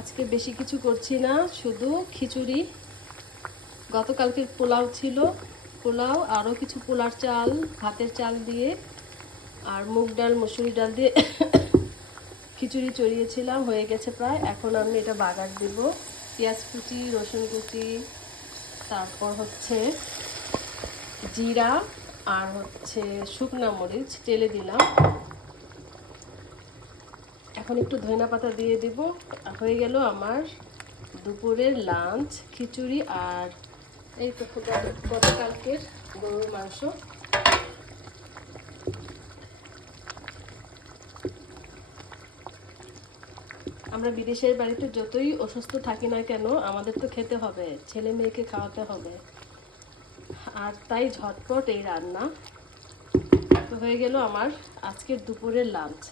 আজকে বেশি কিছু করছি না, শুধু খিচুড়ি। গতকালকের পোলাও ছিল, পোলাও আরও কিছু পোলার চাল, ভাতের চাল দিয়ে আর মুগ ডাল মসুরি ডাল দিয়ে খিচুড়ি চড়িয়েছিলাম, হয়ে গেছে প্রায়। এখন আমি এটা বাগার দিব। পেঁয়াজ কুচি, রসুন কুচি, তারপর হচ্ছে জিরা আর হচ্ছে শুকনা মরিচ তেলে দিলাম। এখন একটু ধনিয়া পাতা দিয়ে দিব। হয়ে গেল আমার দুপুরের লাঞ্চ, খিচুড়ি আর এই তো গতকালকের গরুর মাংস। আমরা বিদেশের বাড়িতে যতই অসুস্থ থাকি না কেন, আমাদের তো খেতে হবে, ছেলে মেয়েকে খাওয়াতে হবে, আর তাই ঝটপট এই রান্না। তো হয়ে গেল আমার আজকের দুপুরের লাঞ্চ।